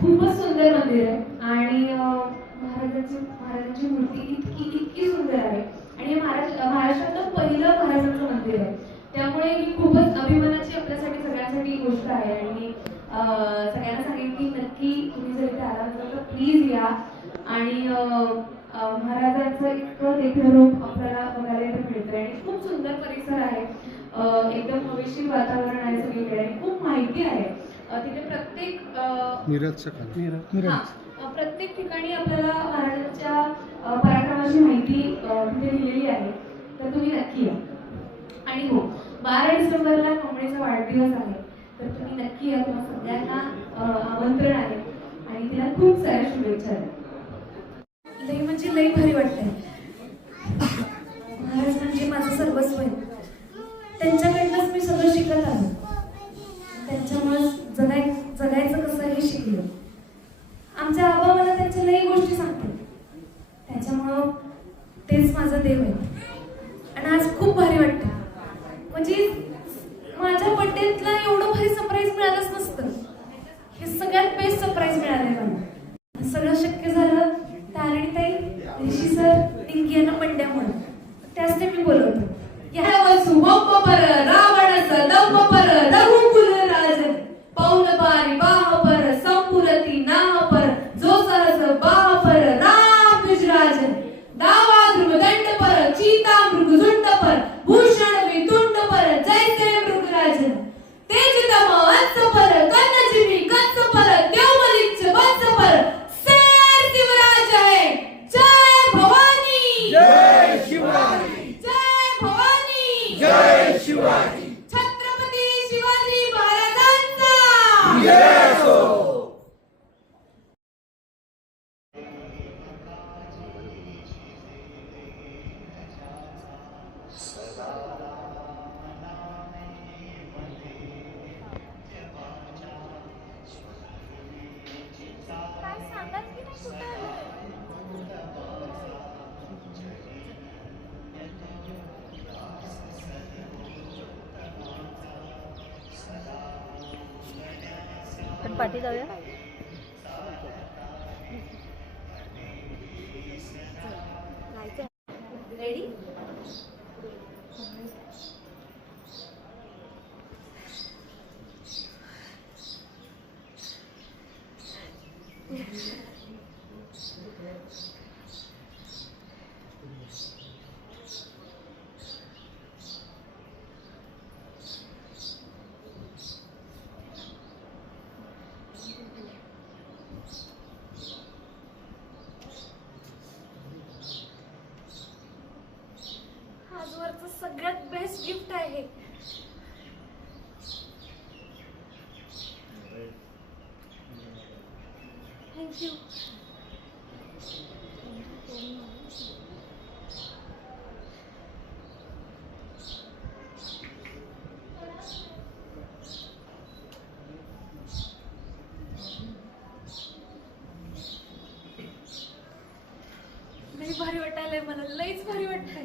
खूपच सुंदर मंदिर आहे. आणि महाराजांची महाराजांची मूर्ती इतकी इतकी सुंदर आहे. आणि हे महाराष्ट्र महाराष्ट्रातलं पहिलं महाराजांचं मंदिर आहे. त्यामुळे ही खूपच अभिमानाची आपल्यासाठी सगळ्यांसाठी गोष्ट आहे. आणि सगळ्यांना सांगेन की नक्की तुम्ही जर इथे आला तर प्लीज या. आणि महाराजांचं इतकं देखणं रूप आपल्याला बघायला इथे मिळतं आणि खूप सुंदर परिसर आहे. एकदम हवेशीर वातावरण आहे सगळीकडे. खूप माहिती आहे. तिथे प्रत्येक हा, प्रत्येक ठिकाणी आपल्याला महाराजांच्या पराक्रमाची माहिती तिथे लिहिलेली आहे. तर तुम्ही नक्की या. आणि हो बारा डिसेंबरला कोंबडीचा वाढदिवस आहे. तर तुम्ही नक्की या. तुम्हाला सगळ्यांना आमंत्रण आहे. आणि तिला खूप साऱ्या शुभेच्छा द्या लई म्हणजे लई भारी वाटतंय. महाराज म्हणजे माझं सर्वस्व आहे. त्यांच्याकडनंच मी सगळं शिकत आलो त्यांच्यामुळे जगाय जगायचं कसं हे शिकलं. आमचे आबा मला त्यांच्या लई गोष्टी सांगतात. त्याच्यामुळं तेच माझं देव आहे. आणि आज खूप भारी वाटतं. म्हणजे माझ्या बड्डेतला एवढं भारी सरप्राईज मिळालंच नसतं. हे सगळ्यात बेस्ट सरप्राईज मिळालंय मला. सगळं शक्य झालं. तारणीताई ऋषी सर निंगी यांना बंड्यामुळे त्याच ते मी बोलवतो जय शिवाजी छत्रपती शिवाजी महाराजांचा! जय असो काय सांगाल की नाही कुठं आलं? पण पाठी जाऊया. रेडी आजवरचं सगळ्यात बेस्ट गिफ्ट आहे हे. थँक्यू लई भारी वाटायलंय मला लईच भारी वाटतंय.